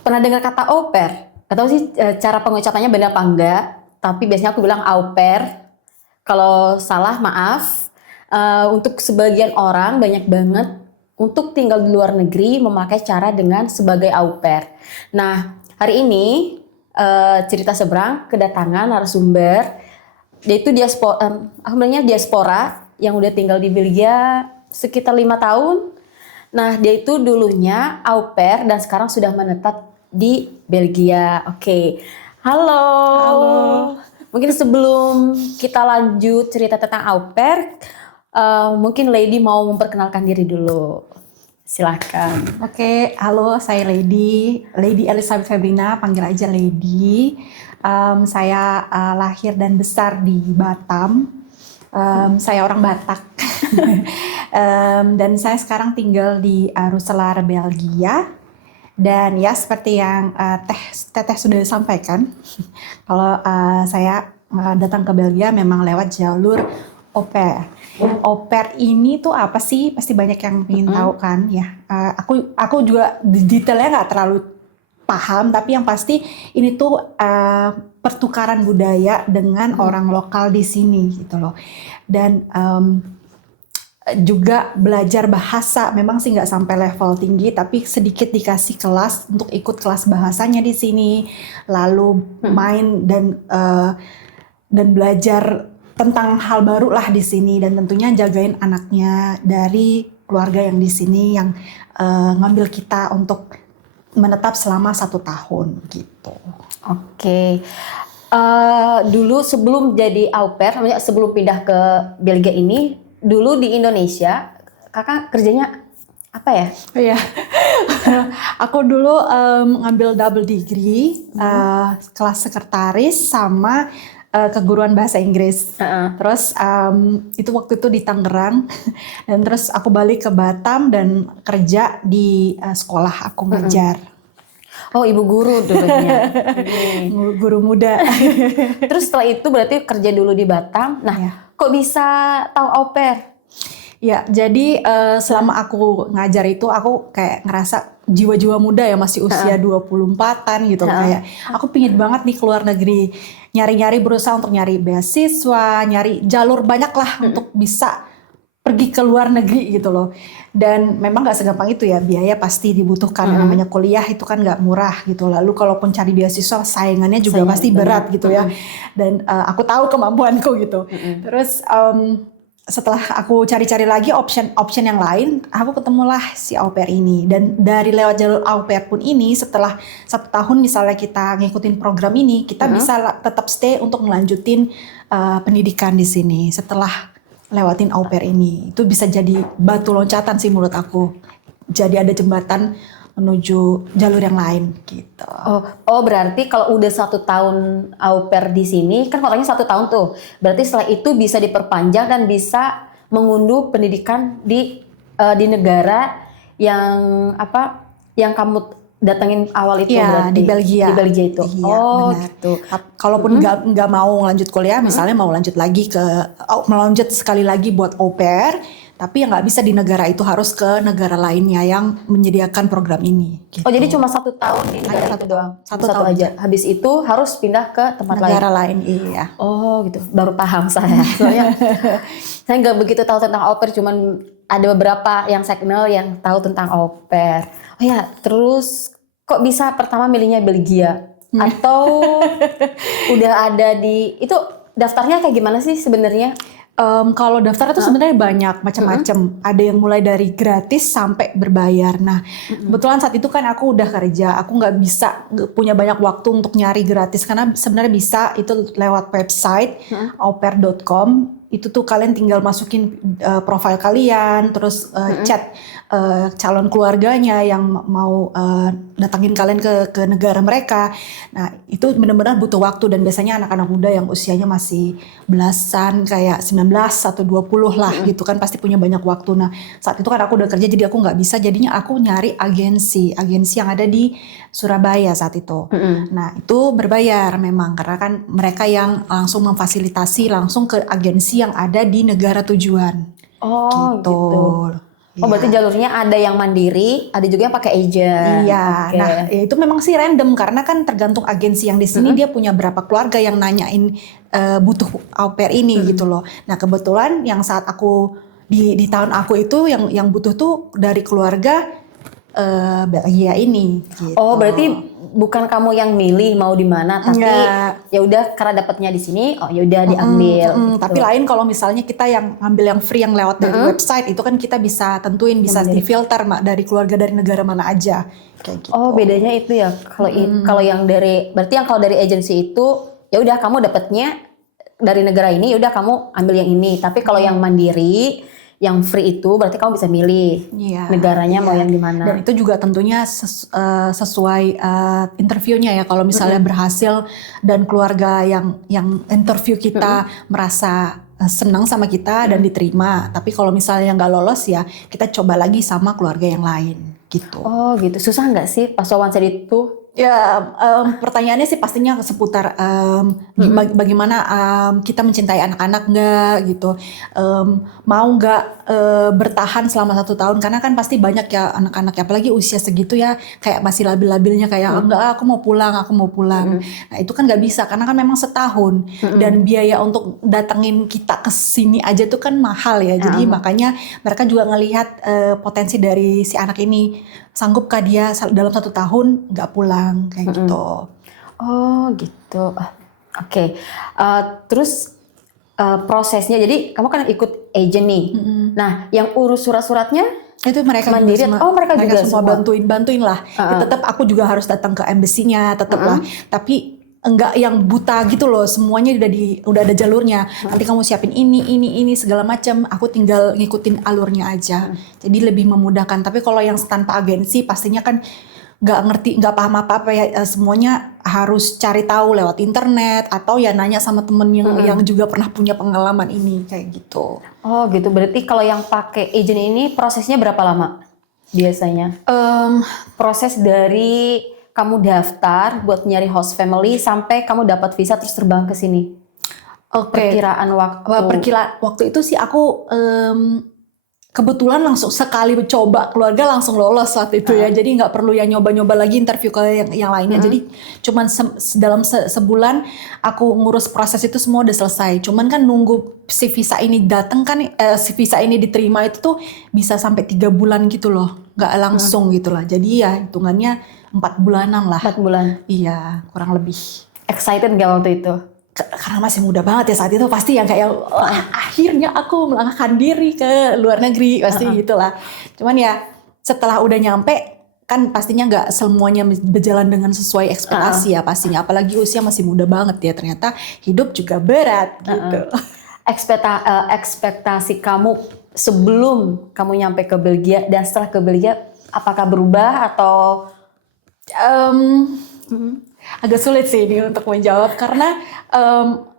Pernah dengar kata au pair? Gak tahu sih cara pengucapannya benar apa enggak, tapi biasanya aku bilang au pair. Kalau salah maaf. Untuk sebagian orang banyak banget untuk tinggal di luar negeri memakai cara dengan sebagai au pair. Nah, hari ini cerita seberang kedatangan narasumber, yaitu diaspora, aku bilangnya diaspora yang udah tinggal di Belgia sekitar 5 tahun. Nah, dia itu dulunya au pair dan sekarang sudah menetap di Belgia. Oke. Halo. Halo. Mungkin sebelum kita lanjut cerita tentang au pair, mungkin Lady mau memperkenalkan diri dulu. Silahkan. Oke, halo, saya Lady Elizabeth Febrina, panggil aja Lady. Saya lahir dan besar di Batam. Saya orang Batak. Dan saya sekarang tinggal di Roeselare, Belgia. Dan ya seperti yang Teteh sudah sampaikan, kalau saya datang ke Belgia memang lewat jalur au pair. Au pair ini tuh apa sih? Pasti banyak yang ingin tahu kan ya. Aku juga detailnya nggak terlalu paham, tapi yang pasti ini tuh pertukaran budaya dengan orang lokal di sini gitu loh. Dan juga belajar bahasa, memang sih nggak sampai level tinggi, tapi sedikit dikasih kelas untuk ikut kelas bahasanya di sini, lalu main dan belajar tentang hal baru lah di sini, dan tentunya jagain anaknya dari keluarga yang di sini yang ngambil kita untuk menetap selama 1 tahun gitu. Oke. Dulu sebelum jadi au pair, sebelum pindah ke Belgia ini, dulu di Indonesia, kakak kerjanya apa ya? Iya, aku dulu ngambil double degree, kelas sekretaris sama keguruan bahasa Inggris. Terus itu waktu itu di Tangerang, dan terus aku balik ke Batam dan kerja di sekolah aku ngajar. Oh, ibu guru dulunya. Guru muda. Terus setelah itu berarti kerja dulu di Batam. Nah, Ya. kok bisa tahu au pair? Ya, jadi selama aku ngajar itu aku kayak ngerasa jiwa-jiwa muda ya, masih usia 24-an gitu. Kayak aku pingin banget nih keluar negeri. Nyari-nyari, berusaha untuk nyari beasiswa, nyari jalur banyak lah untuk bisa pergi ke luar negeri gitu loh. Dan memang gak segampang itu ya, biaya pasti dibutuhkan. Namanya kuliah itu kan gak murah gitu. Lalu kalaupun cari beasiswa saingannya juga pasti berat gitu ya. Dan aku tahu kemampuanku gitu. Terus setelah aku cari-cari lagi option yang lain, aku ketemulah si au pair ini. Dan dari lewat jalur au pair pun ini, setelah 1 tahun misalnya kita ngikutin program ini, kita bisa tetap stay untuk melanjutin pendidikan di sini setelah lewatin au pair ini. Itu bisa jadi batu loncatan sih menurut aku. Jadi ada jembatan menuju jalur yang lain gitu. Oh, berarti kalau udah 1 tahun au pair di sini, kan kontraknya 1 tahun tuh. Berarti setelah itu bisa diperpanjang dan bisa mengunduh pendidikan di negara yang yang kamu datengin awal itu. Iya, berarti di Belgia. Di Belgia itu. Iya, benar. Gitu. Kalaupun nggak mau lanjut kuliah, misalnya mau lanjut lagi melanjut sekali lagi buat au pair, tapi yang nggak bisa di negara itu, harus ke negara lainnya yang menyediakan program ini. Gitu. Oh, jadi cuma 1 tahun di negara itu doang? Satu tahun aja. Habis itu harus pindah ke tempat negara lain. Iya. Oh gitu, baru paham saya. Soalnya saya nggak begitu tahu tentang au pair, cuman ada beberapa yang saya kenal yang tahu tentang au pair. Oh ya, terus kok bisa pertama milihnya Belgia? Atau udah ada itu daftarnya kayak gimana sih sebenarnya? Kalau daftar itu sebenarnya banyak macam-macam. Ada yang mulai dari gratis sampai berbayar. Nah, kebetulan saat itu kan aku udah kerja, aku nggak punya banyak waktu untuk nyari gratis, karena sebenarnya bisa itu lewat website aupair.com. Itu tuh kalian tinggal masukin profil kalian, terus chat calon keluarganya yang mau datangin kalian ke negara mereka. Nah, itu benar-benar butuh waktu, dan biasanya anak-anak muda yang usianya masih belasan, kayak 19 atau 20 lah gitu kan, pasti punya banyak waktu. Nah, saat itu kan aku udah kerja, jadi aku nggak bisa, jadinya aku nyari agensi yang ada di Surabaya saat itu. Nah, itu berbayar memang, karena kan mereka yang langsung memfasilitasi langsung ke agensi yang ada di negara tujuan. Oh gitu. Oh berarti jalurnya ada yang mandiri, ada juga yang pakai agent. Iya, Oke. nah ya itu memang sih random karena kan tergantung agensi yang di sini dia punya berapa keluarga yang nanyain butuh au pair ini gitu loh. Nah kebetulan yang saat aku di tahun aku itu yang butuh tuh dari keluarga Belgia ini. Gitu. Oh berarti bukan kamu yang milih mau di mana, tapi Enggak. ya udah karena dapatnya di sini, oh ya udah diambil. Gitu. Tapi lain kalau misalnya kita yang ngambil yang free yang lewat dari website itu kan kita bisa tentuin bisa difilter dari keluarga dari negara mana aja kayak gitu. Oh bedanya itu ya kalau yang dari berarti yang kalau dari agensi itu ya udah kamu dapatnya dari negara ini, ya udah kamu ambil yang ini. Tapi kalau yang mandiri, yang free itu berarti kamu bisa milih negaranya mau yang di mana. Dan itu juga tentunya sesuai interviewnya ya. Kalau misalnya berhasil dan keluarga yang interview kita merasa senang sama kita dan diterima. Tapi kalau misalnya nggak lolos ya kita coba lagi sama keluarga yang lain gitu. Oh gitu, susah nggak sih pas wawancara itu? Ya pertanyaannya sih pastinya seputar bagaimana kita mencintai anak-anak nggak gitu, mau nggak bertahan selama 1 tahun karena kan pasti banyak ya anak-anak apalagi usia segitu ya kayak masih labil-labilnya kayak enggak aku mau pulang. Nah itu kan nggak bisa karena kan memang setahun dan biaya untuk datengin kita ke sini aja tuh kan mahal ya. Jadi makanya mereka juga ngelihat potensi dari si anak ini, sanggupkah dia dalam 1 tahun nggak pulang kayak gitu. Oh gitu. Oke. Terus prosesnya, jadi kamu kan ikut agent nih. Nah, yang urus surat-suratnya itu mereka mandiri. Mereka juga semua bantuin lah. Ya, tetap aku juga harus datang ke embassy-nya, tetap lah. Tapi enggak yang buta gitu loh, semuanya udah ada jalurnya. Nanti kamu siapin ini segala macam, aku tinggal ngikutin alurnya aja. Jadi lebih memudahkan. Tapi kalau yang tanpa agensi pastinya kan nggak ngerti, nggak paham apa-apa ya, semuanya harus cari tahu lewat internet atau ya nanya sama temen yang juga pernah punya pengalaman ini kayak gitu. Oh gitu, berarti kalau yang pakai agent ini prosesnya berapa lama biasanya? Proses dari kamu daftar buat nyari host family sampai kamu dapat visa terus terbang ke sini. Perkiraan waktu itu sih aku kebetulan langsung sekali coba keluarga langsung lolos saat itu ya. Jadi nggak perlu ya nyoba-nyoba lagi interview ke yang lainnya. Jadi cuman dalam sebulan aku ngurus proses itu semua udah selesai. Cuman kan nunggu si visa ini datang kan, si visa ini diterima itu tuh bisa sampai 3 bulan gitu loh. Nggak langsung gitu lah. Jadi ya hitungannya 4 bulanan lah. 4 bulan? Iya, kurang lebih. Excited gak waktu itu? Karena masih muda banget ya saat itu pasti yang kayak akhirnya aku melangkahkan diri ke luar negeri pasti gitulah. Cuman ya setelah udah nyampe kan pastinya nggak semuanya berjalan dengan sesuai ekspektasi ya pastinya. Apalagi usia masih muda banget ya, ternyata hidup juga berat gitu. Ekspektasi kamu sebelum kamu nyampe ke Belgia dan setelah ke Belgia apakah berubah atau? Agak sulit sih ini untuk menjawab karena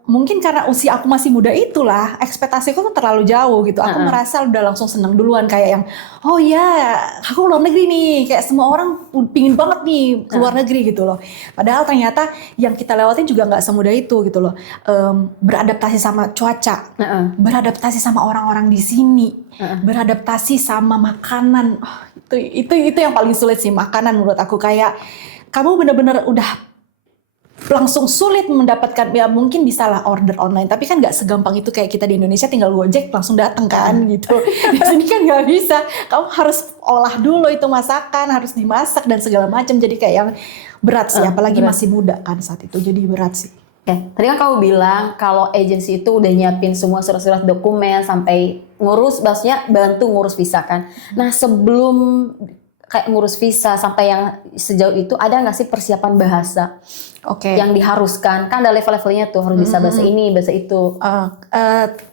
mungkin karena usia aku masih muda itulah ekspektasiku tuh terlalu jauh gitu. Aku merasa udah langsung senang duluan kayak yang oh ya aku luar negeri nih, kayak semua orang pingin banget nih ke luar negeri gitu loh. Padahal ternyata yang kita lewatin juga nggak semudah itu gitu loh. Beradaptasi sama cuaca, beradaptasi sama orang-orang di sini, beradaptasi sama makanan. Itu yang paling sulit sih, makanan menurut aku. Kayak kamu bener-bener udah langsung sulit mendapatkan, ya mungkin bisa lah order online, tapi kan nggak segampang itu kayak kita di Indonesia tinggal Gojek langsung datang kan gitu. Di sini kan nggak bisa, kamu harus olah dulu itu masakan, harus dimasak dan segala macam. Jadi kayak yang berat sih, apalagi masih muda kan saat itu, jadi berat sih. Tadi kan kamu bilang kalau agensi itu udah nyiapin semua surat-surat dokumen sampai ngurus, maksudnya bantu ngurus visa kan. Nah sebelum kayak ngurus visa sampai yang sejauh itu ada nggak sih persiapan bahasa? Yang diharuskan kan ada level-levelnya tuh, harus bisa bahasa ini, bahasa itu.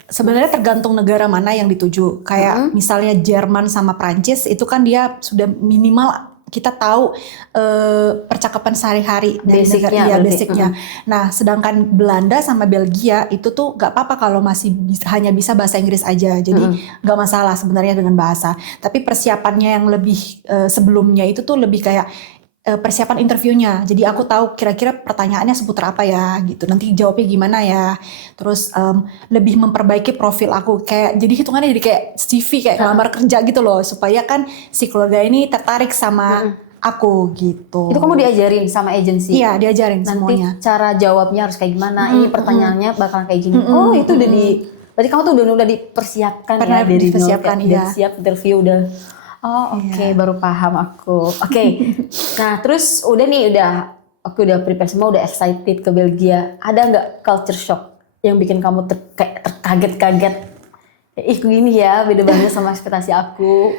Sebenarnya tergantung negara mana yang dituju. Kayak misalnya Jerman sama Prancis itu kan dia sudah minimal kita tahu percakapan sehari-hari dari basicnya. Nah, sedangkan Belanda sama Belgia itu tuh nggak apa-apa kalau masih hanya bisa bahasa Inggris aja. Jadi nggak masalah sebenarnya dengan bahasa. Tapi persiapannya yang lebih sebelumnya itu tuh lebih kayak persiapan interviewnya. Jadi aku tahu kira-kira pertanyaannya seputar apa ya gitu. Nanti jawabnya gimana ya. Terus lebih memperbaiki profil aku. Kayak jadi hitungannya jadi kayak CV, kayak lamar kerja gitu loh. Supaya kan si keluarga ini tertarik sama aku gitu. Itu kamu diajarin sama agensi? Iya, diajarin Nanti semuanya. cara jawabnya harus kayak gimana, ini pertanyaannya bakalan kayak gini. Oh itu udah berarti kamu tuh udah dipersiapkan Pernah ya dari dipersiapkan, nol, iya. udah siap interview udah. Oh oke, baru paham aku. Oke, nah terus aku udah prepare semua, udah excited ke Belgia. Ada nggak culture shock yang bikin kamu kayak terkaget-kaget? Ih gini ya, beda banget sama ekspektasi aku.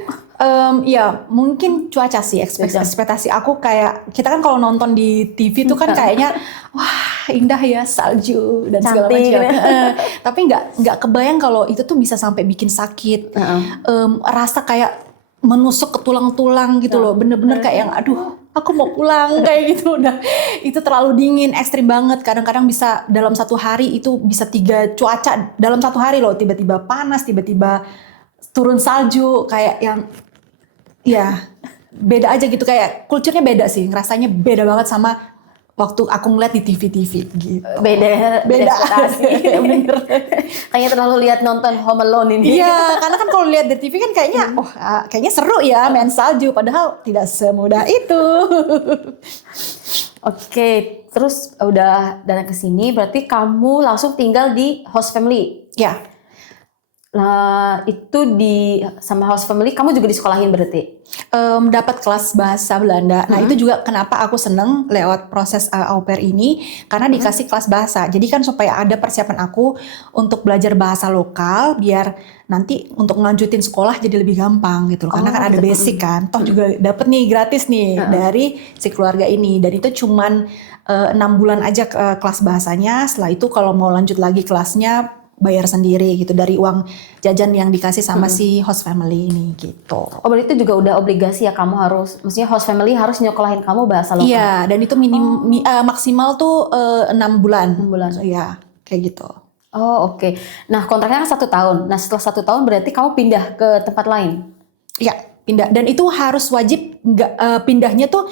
Ya mungkin cuaca sih, ekspektasi aku kayak kita kan kalau nonton di TV tuh kan kayaknya wah indah ya salju dan segala Cantik, macam. gitu. Tapi nggak kebayang kalau itu tuh bisa sampai bikin sakit. Rasa kayak menusuk ke tulang-tulang gitu loh, bener-bener kayak yang aduh aku mau pulang kayak gitu udah. Itu terlalu dingin, ekstrim banget. Kadang-kadang bisa dalam satu hari itu bisa 3 cuaca dalam satu hari loh, tiba-tiba panas, tiba-tiba turun salju, kayak yang ya beda aja gitu, kayak kulturnya beda sih, rasanya beda banget sama waktu aku ngeliat di TV-TV gitu. Beda ekspektasi. Bener. Kayaknya terlalu lihat nonton Home Alone ini. Iya, karena kan kalau lihat di TV kan kayaknya, kayaknya seru ya main salju, padahal tidak semudah itu. Oke, terus udah datang ke sini, berarti kamu langsung tinggal di host family. Ya, Nah, itu sama host family kamu juga disekolahin berarti? dapat kelas bahasa Belanda. Nah itu juga kenapa aku seneng lewat proses au pair ini, karena dikasih kelas bahasa. Jadi kan supaya ada persiapan aku untuk belajar bahasa lokal, biar nanti untuk ngelanjutin sekolah jadi lebih gampang gitu. Karena kan ada basic kan. Toh juga dapet nih gratis nih dari si keluarga ini. Dan itu cuman 6 bulan aja kelas bahasanya. Setelah itu kalau mau lanjut lagi kelasnya bayar sendiri gitu dari uang jajan yang dikasih sama si host family ini gitu. Oh berarti itu juga udah obligasi ya, kamu harus, maksudnya host family harus nyokolahin kamu bahasa lokal? Iya, dan itu maksimal tuh 6 bulan. 6 bulan. Iya, kayak gitu. Oh oke. Nah kontraknya kan 1 tahun. Nah setelah 1 tahun berarti kamu pindah ke tempat lain? Iya, pindah. Dan itu harus wajib pindahnya tuh,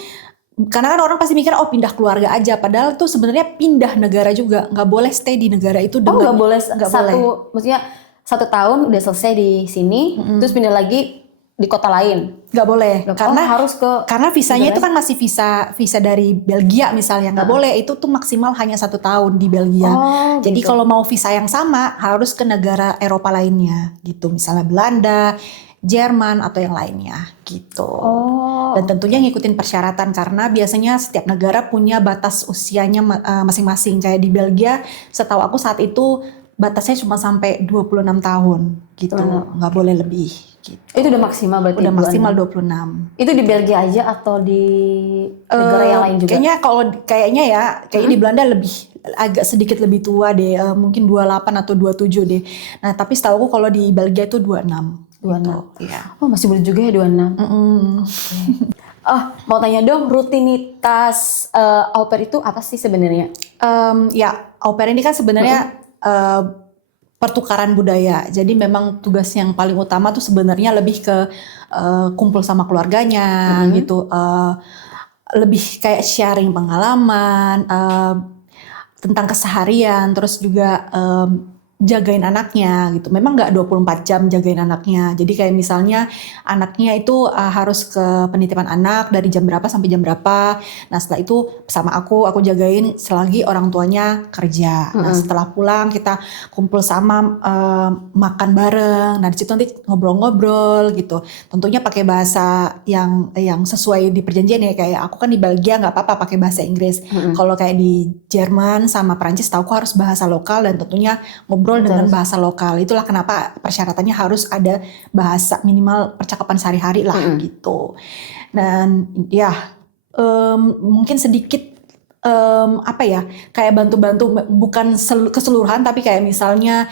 karena kan orang pasti mikir oh pindah keluarga aja, padahal tuh sebenarnya pindah negara juga, nggak boleh stay di negara itu. Oh nggak boleh boleh. Maksudnya 1 tahun udah selesai di sini, terus pindah lagi di kota lain? Nggak boleh, karena harus karena visanya itu kan masih visa dari Belgia misalnya, nggak boleh. Itu tuh maksimal hanya 1 tahun di Belgia. Jadi gitu. kalau mau visa yang sama harus ke negara Eropa lainnya gitu, misalnya Belanda, Jerman atau yang lainnya gitu. Dan tentunya ngikutin persyaratan, karena biasanya setiap negara punya batas usianya masing-masing. Kayak di Belgia, setahu aku saat itu batasnya cuma sampai 26 tahun gitu, nggak boleh lebih. Gitu. Itu udah maksimal berarti? Udah maksimal 26. Itu di Belgia aja atau di negara yang lain juga? Kayaknya di Belanda agak sedikit lebih tua deh, mungkin 28 atau 27 deh. Nah tapi setahu aku kalau di Belgia itu 26. 26. Gitu. Ya. Oh masih muda juga ya 26. Mau tanya dong, rutinitas au pair itu apa sih sebenarnya? Ya, au pair ini kan sebenarnya pertukaran budaya. Jadi memang tugas yang paling utama tuh sebenarnya lebih ke kumpul sama keluarganya gitu. Lebih kayak sharing pengalaman tentang keseharian, terus juga jagain anaknya gitu. Memang nggak 24 jam jagain anaknya. Jadi kayak misalnya anaknya itu harus ke penitipan anak dari jam berapa sampai jam berapa. Nah setelah itu sama aku jagain selagi orang tuanya kerja. Nah setelah pulang kita kumpul sama makan bareng. Nah di situ nanti ngobrol-ngobrol gitu. Tentunya pakai bahasa yang sesuai di perjanjian ya. Kayak aku kan di Belgia nggak apa-apa pakai bahasa Inggris. Kalau kayak di Jerman sama Prancis tahu aku harus bahasa lokal, dan tentunya ngobrol dengan bahasa lokal. Itulah kenapa persyaratannya harus ada bahasa minimal percakapan sehari-hari lah gitu. Dan ya mungkin sedikit kayak bantu-bantu, bukan keseluruhan, tapi kayak misalnya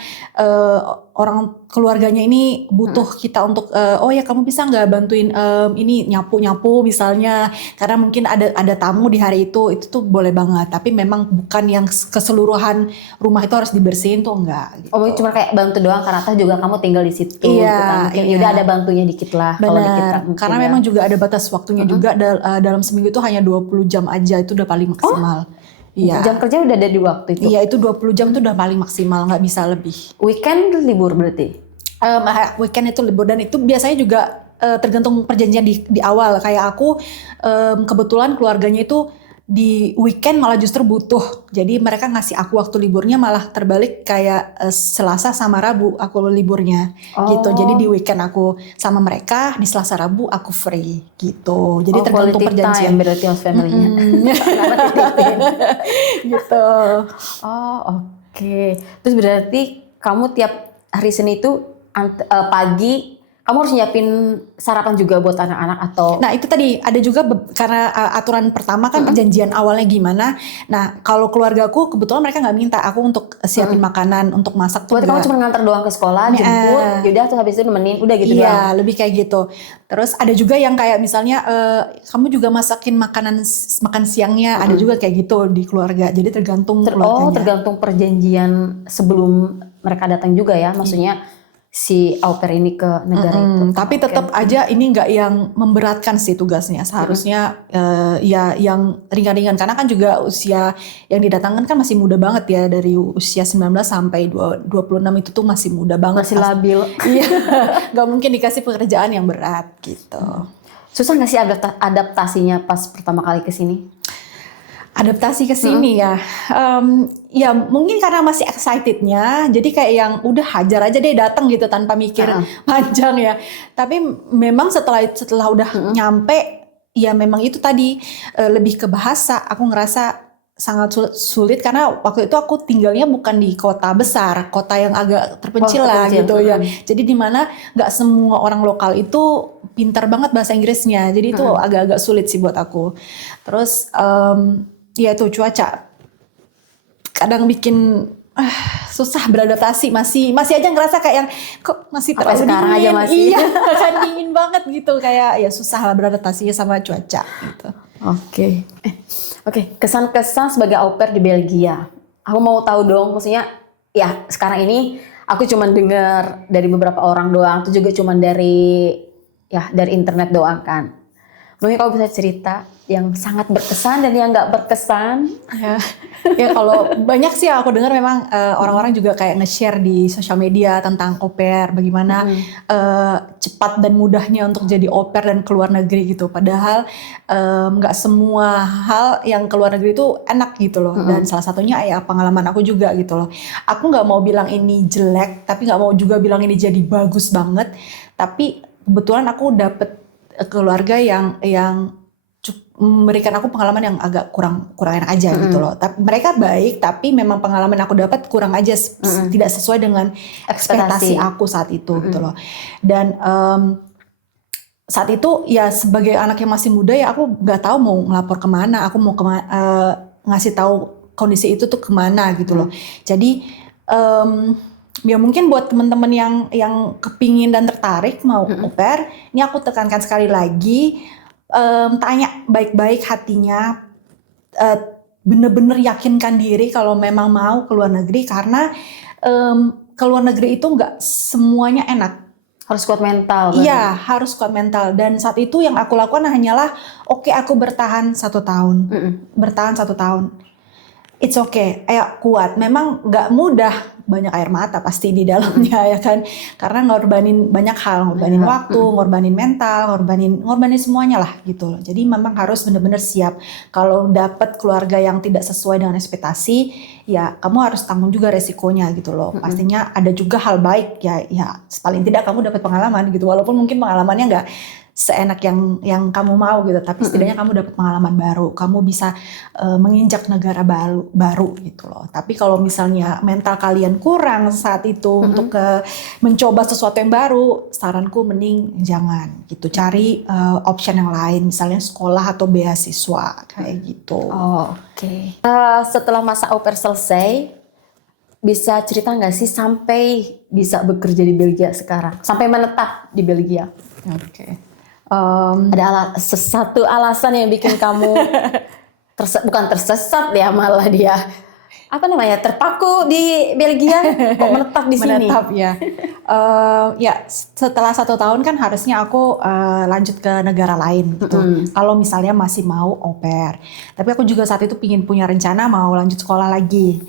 orang keluarganya ini butuh kita untuk oh ya kamu bisa nggak bantuin ini nyapu misalnya, karena mungkin ada tamu di hari itu tuh boleh banget, tapi memang bukan yang keseluruhan rumah itu harus dibersihin tuh enggak gitu. Oh cuma kayak bantu doang karena toh juga kamu tinggal di situ gitu kan. Mungkin yaudah ada bantunya dikit lah kalau di kita mungkin karena memang juga ada batas waktunya juga dalam seminggu itu hanya 20 jam aja, itu udah paling maksimal. Iya. Jam kerja udah ada di waktu itu? Iya, itu 20 jam tuh udah paling maksimal, nggak bisa lebih. Weekend libur berarti? Weekend itu libur, dan itu biasanya juga tergantung perjanjian di awal. Kayak aku kebetulan keluarganya itu di weekend malah justru butuh. Jadi mereka ngasih aku waktu liburnya malah terbalik, kayak Selasa sama Rabu aku liburnya gitu. Jadi di weekend aku sama mereka, di Selasa Rabu aku free gitu. Jadi tergantung perjanjian. Time berarti host family-nya. Gitu. Oh oke. Terus berarti kamu tiap hari Senin itu pagi kamu harus nyiapin sarapan juga buat anak-anak atau? Nah itu tadi ada juga karena aturan pertama kan perjanjian awalnya gimana. Nah kalau keluargaku kebetulan mereka nggak minta aku untuk siapin makanan, untuk masak tuh. Berarti kamu cuma nganter doang ke sekolah, jemput, yaudah tuh habis itu nemenin, udah gitu doang? Iya lebih kayak gitu. Terus ada juga yang kayak misalnya kamu juga masakin makan siangnya, ada juga kayak gitu di keluarga. Jadi tergantung keluarganya. Tergantung perjanjian sebelum mereka datang juga ya, maksudnya si au pair ini ke negara itu. Tapi tetap aja ini nggak yang memberatkan sih tugasnya. Seharusnya ya yang ringan-ringan, karena kan juga usia yang didatangkan kan masih muda banget ya, dari usia 19 sampai 26 itu tuh masih muda banget. Masih labil. Iya, nggak mungkin dikasih pekerjaan yang berat gitu. Susah nggak sih adaptasinya pas pertama kali ke sini? Adaptasi ke sini ya, ya mungkin karena masih excitednya, jadi kayak yang udah hajar aja deh datang gitu tanpa mikir panjang ya. Tapi memang setelah udah nyampe, ya memang itu tadi lebih ke bahasa. Aku ngerasa sangat sulit karena waktu itu aku tinggalnya bukan di kota besar, kota yang agak terpencil lah gitu ya. Jadi dimana nggak semua orang lokal itu pintar banget bahasa Inggrisnya, jadi itu agak-agak sulit sih buat aku. Terus ya itu cuaca kadang bikin susah beradaptasi, masih aja ngerasa kayak yang kok masih terlalu sekarang dingin. aja masih. Iya kan dingin banget gitu, kayak ya susah lah beradaptasinya sama cuaca gitu. Oke, kesan-kesan sebagai au pair di Belgia. Aku mau tahu dong, maksudnya ya sekarang ini aku cuma dengar dari beberapa orang doang, itu juga cuma dari internet doang kan. Mungkin kamu bisa cerita yang sangat berkesan dan yang nggak berkesan. Ya kalau banyak sih aku dengar memang orang-orang juga kayak nge-share di sosial media tentang au pair, bagaimana cepat dan mudahnya untuk jadi au pair dan keluar negeri gitu. Padahal nggak semua hal yang keluar negeri itu enak gitu loh. Dan salah satunya ya pengalaman aku juga gitu loh. Aku nggak mau bilang ini jelek, tapi nggak mau juga bilang ini jadi bagus banget. Tapi kebetulan aku dapet keluarga yang memberikan aku pengalaman yang agak kurang enak aja gitu loh. Tapi mereka baik, tapi memang pengalaman aku dapat kurang aja, tidak sesuai dengan ekspektasi aku saat itu gitu loh. Dan saat itu ya sebagai anak yang masih muda ya aku nggak tahu mau ngelapor kemana, aku mau ngasih tahu kondisi itu tuh kemana gitu loh. Jadi ya mungkin buat teman-teman yang kepingin dan tertarik mau au pair, ini aku tekankan sekali lagi, tanya baik-baik hatinya, bener-bener yakinkan diri kalau memang mau keluar negeri, karena keluar negeri itu nggak semuanya enak. Harus kuat mental. Iya, harus kuat mental. Dan saat itu yang aku lakukan hanyalah, oke, aku bertahan 1 tahun, bertahan 1 tahun. It's okay, ayo kuat. Memang nggak mudah, banyak air mata pasti di dalamnya ya kan, karena ngorbanin banyak hal, ngorbanin waktu, ngorbanin mental, ngorbanin semuanya lah gitu loh. Jadi memang harus benar-benar siap. Kalau dapat keluarga yang tidak sesuai dengan ekspektasi, ya kamu harus tanggung juga resikonya gitu loh. Pastinya ada juga hal baik ya paling tidak kamu dapat pengalaman gitu, walaupun mungkin pengalamannya nggak seenak yang kamu mau gitu, tapi setidaknya kamu dapat pengalaman baru, kamu bisa menginjak negara baru gitu loh. Tapi kalau misalnya mental kalian kurang saat itu untuk mencoba sesuatu yang baru, saranku mending jangan gitu, cari option yang lain, misalnya sekolah atau beasiswa kayak gitu. Oke. Setelah masa au pair selesai, bisa cerita nggak sih sampai bisa bekerja di Belgia sekarang? Sampai menetap di Belgia? Oke. Ada satu alasan yang bikin kamu bukan tersesat ya, malah dia apa namanya, terpaku di Belgia kok menetap di sini? Menetap ya. Ya setelah 1 tahun kan harusnya aku lanjut ke negara lain gitu. Kalau misalnya masih mau au pair. Tapi aku juga saat itu pingin punya rencana mau lanjut sekolah lagi.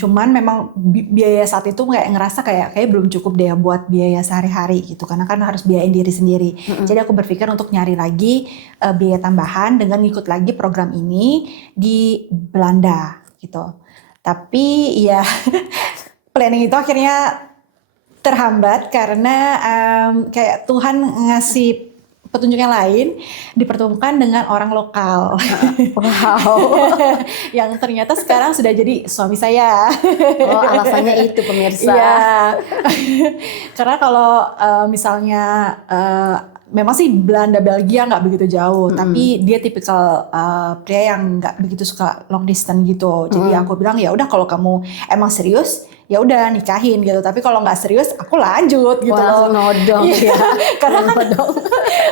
Cuman memang biaya saat itu kayak ngerasa kayak belum cukup deh buat biaya sehari-hari gitu. Karena kan harus biayain diri sendiri. Jadi aku berpikir untuk nyari lagi biaya tambahan dengan ngikut lagi program ini di Belanda gitu. Tapi ya planning itu akhirnya terhambat karena kayak Tuhan ngasih petunjuk yang lain, dipertemukan dengan orang lokal. Wow. Yang ternyata sekarang sudah jadi suami saya. Oh, alasannya itu pemirsa. Iya. Karena kalau misalnya memang sih Belanda Belgia nggak begitu jauh, tapi dia tipikal pria yang nggak begitu suka long distance gitu. Jadi aku bilang ya udah kalau kamu emang serius ya udah nikahin gitu. Tapi kalau nggak serius aku lanjut gitu loh. Nodong Iya. Karena kan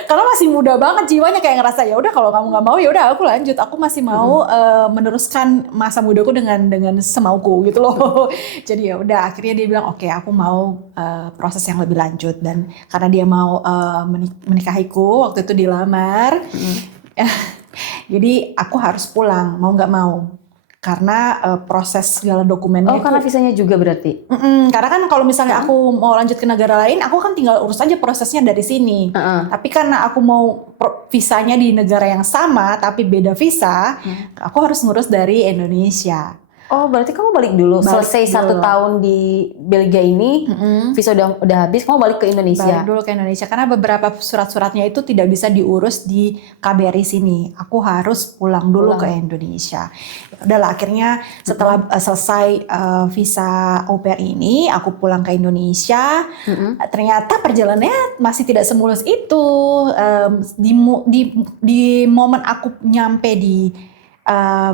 karena masih muda banget jiwanya kayak ngerasa ya udah kalau kamu nggak mau ya udah aku lanjut. Aku masih mau meneruskan masa mudaku dengan semauku gitu loh. Jadi ya udah akhirnya dia bilang oke, aku mau proses yang lebih lanjut, dan karena dia mau menikahiku waktu itu dilamar. Jadi aku harus pulang mau nggak mau. Karena proses segala dokumennya Oh, karena visanya juga berarti? Karena kan kalau misalnya aku mau lanjut ke negara lain, aku kan tinggal urus aja prosesnya dari sini. Tapi karena aku mau visanya di negara yang sama tapi beda visa, aku harus ngurus dari Indonesia. Oh, berarti kamu balik dulu. Balik Selesai dulu. 1 tahun di Belgia ini, visa udah habis, kamu balik ke Indonesia. Balik dulu ke Indonesia karena beberapa surat-suratnya itu tidak bisa diurus di KBRI sini. Aku harus pulang dulu ke Indonesia. Udahlah, akhirnya setelah selesai visa au pair ini, aku pulang ke Indonesia. Ternyata perjalanannya masih tidak semulus itu. Di momen aku nyampe di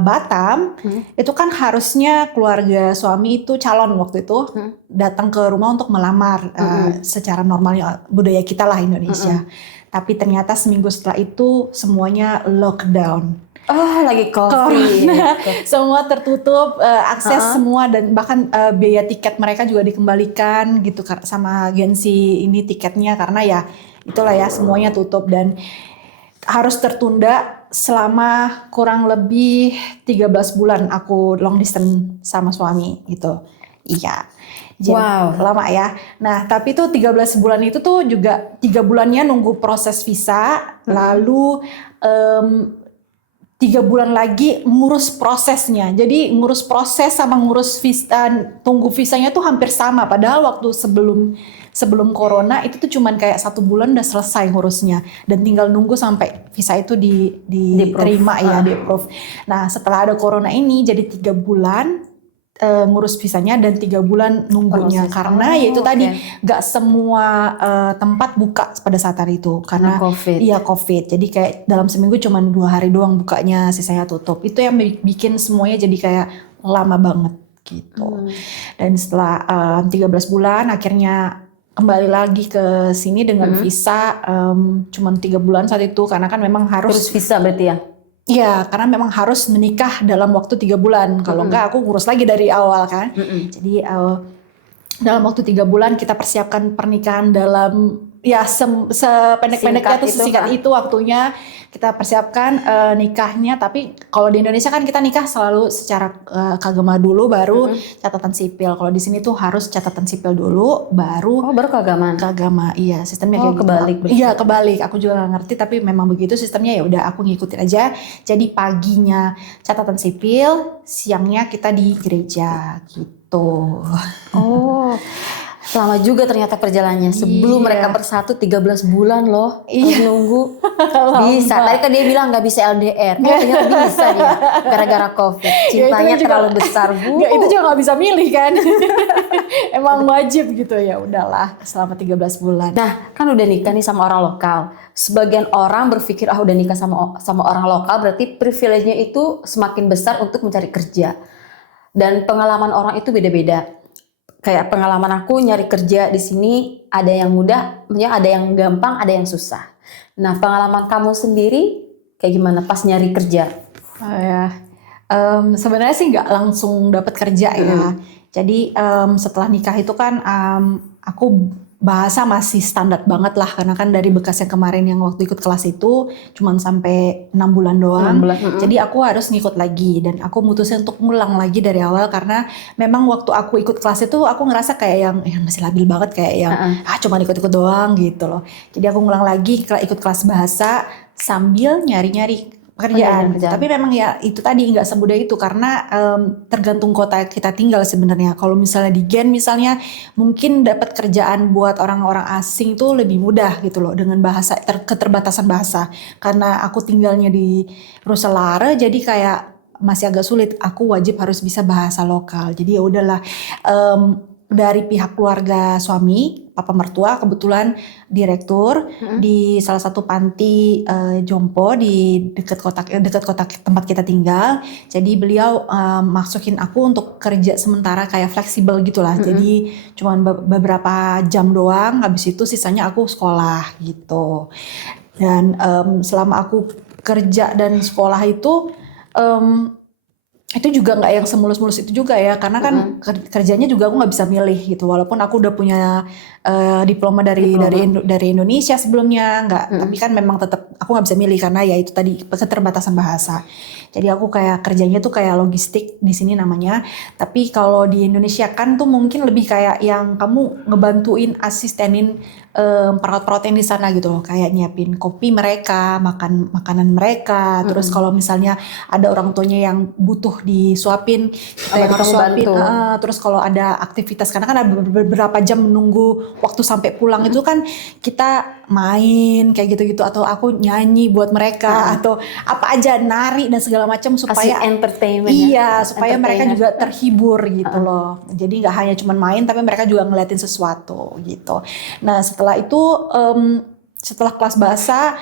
Batam, itu kan harusnya keluarga suami itu calon waktu itu datang ke rumah untuk melamar secara normalnya budaya kita lah Indonesia. Tapi ternyata seminggu setelah itu semuanya lockdown. Oh, lagi COVID. Corona, semua tertutup, akses semua, dan bahkan biaya tiket mereka juga dikembalikan gitu sama agensi ini tiketnya, karena ya itulah ya semuanya tutup dan harus tertunda selama kurang lebih 13 bulan aku long distance sama suami gitu. Iya. Jadi lama ya. Nah, tapi tuh 13 bulan itu tuh juga 3 bulannya nunggu proses visa, lalu 3 bulan lagi ngurus prosesnya. Jadi ngurus proses sama ngurus visa, tunggu visanya tuh hampir sama. Padahal waktu sebelum corona itu tuh cuman kayak 1 bulan udah selesai ngurusnya, dan tinggal nunggu sampai visa itu diterima ya, di approve. Nah, setelah ada corona ini jadi 3 bulan ngurus visanya dan 3 bulan nunggunya. Karena ya itu tadi gak semua tempat buka pada saat hari itu karena COVID. Iya, COVID. Jadi kayak dalam seminggu cuma 2 hari doang bukanya, sisanya tutup. Itu yang bikin semuanya jadi kayak lama banget gitu. Dan setelah 13 bulan akhirnya kembali lagi ke sini dengan visa cuma 3 bulan saat itu, karena kan memang harus Terus visa berarti ya? Iya, karena memang harus menikah dalam waktu 3 bulan. Kalau enggak aku ngurus lagi dari awal kan. Jadi dalam waktu 3 bulan kita persiapkan pernikahan dalam ya sependek-pendeknya tuh, sesingkat itu waktunya kita persiapkan nikahnya. Tapi kalau di Indonesia kan kita nikah selalu secara keagama dulu baru catatan sipil. Kalau di sini tuh harus catatan sipil dulu baru keagamaan. Keagama, iya, sistemnya kayak kebalik. Gitu. Iya, kebalik. Aku juga nggak ngerti tapi memang begitu sistemnya, ya udah aku ngikutin aja. Jadi paginya catatan sipil, siangnya kita di gereja gitu. Oh. Lama juga ternyata perjalanannya. Sebelum mereka bersatu 13 bulan loh. Nunggu. Bisa. Tadi kan dia bilang gak bisa LDR. Ternyata bisa dia. Gara-gara COVID. Cintanya terlalu besar, Bu. Itu juga gak bisa milih kan. Emang wajib gitu, ya udahlah selama 13 bulan. Nah, kan udah nikah nih sama orang lokal. Sebagian orang berpikir udah nikah sama orang lokal berarti privilege-nya itu semakin besar untuk mencari kerja. Dan pengalaman orang itu beda-beda. Kayak pengalaman aku nyari kerja di sini ada yang mudah, maksudnya ada yang gampang, ada yang susah. Nah, pengalaman kamu sendiri kayak gimana pas nyari kerja? Oh ya, sebenarnya sih nggak langsung dapat kerja ya. Jadi setelah nikah itu kan aku bahasa masih standar banget lah karena kan dari bekas yang kemarin yang waktu ikut kelas itu cuman sampai 6 bulan doang. 6 bulan, Jadi aku harus ngikut lagi dan aku mutusin untuk ngulang lagi dari awal karena memang waktu aku ikut kelas itu aku ngerasa kayak yang masih labil banget kayak yang cuman ikut-ikut doang gitu loh. Jadi aku ngulang lagi ikut kelas bahasa sambil nyari-nyari pekerjaan. Pekerjaan. Tapi memang ya itu tadi nggak semudah itu karena tergantung kota kita tinggal sebenarnya. Kalau misalnya di Gen misalnya mungkin dapat kerjaan buat orang-orang asing tuh lebih mudah gitu loh dengan bahasa keterbatasan bahasa. Karena aku tinggalnya di Roeselare jadi kayak masih agak sulit. Aku wajib harus bisa bahasa lokal. Jadi ya udahlah dari pihak keluarga suami, papa mertua kebetulan direktur di salah satu panti jompo di dekat kota tempat kita tinggal. Jadi beliau masukin aku untuk kerja sementara kayak fleksibel gitulah. Jadi cuman beberapa jam doang, habis itu sisanya aku sekolah gitu. Dan selama aku kerja dan sekolah itu juga nggak yang semulus-mulus itu juga ya karena kan kerjanya juga aku nggak bisa milih gitu walaupun aku udah punya diploma dari Indonesia sebelumnya nggak tapi kan memang tetap aku nggak bisa milih karena ya itu tadi keterbatasan bahasa. Jadi aku kayak kerjanya tuh kayak logistik di sini namanya, tapi kalau di Indonesia kan tuh mungkin lebih kayak yang kamu ngebantuin asistenin perawat-perawat yang di sana gitu loh, kayak nyiapin kopi mereka, makanan mereka, terus kalau misalnya ada orang tuanya yang butuh disuapin, kita yang harus suapin, terus kalau ada aktivitas karena kan ada beberapa jam menunggu waktu sampai pulang itu kan kita main kayak gitu-gitu atau aku nyanyi buat mereka atau apa aja nari dan segala macam supaya entertainment supaya mereka juga terhibur gitu loh. Jadi nggak hanya cuman main tapi mereka juga ngeliatin sesuatu gitu. Nah setelah itu setelah kelas bahasa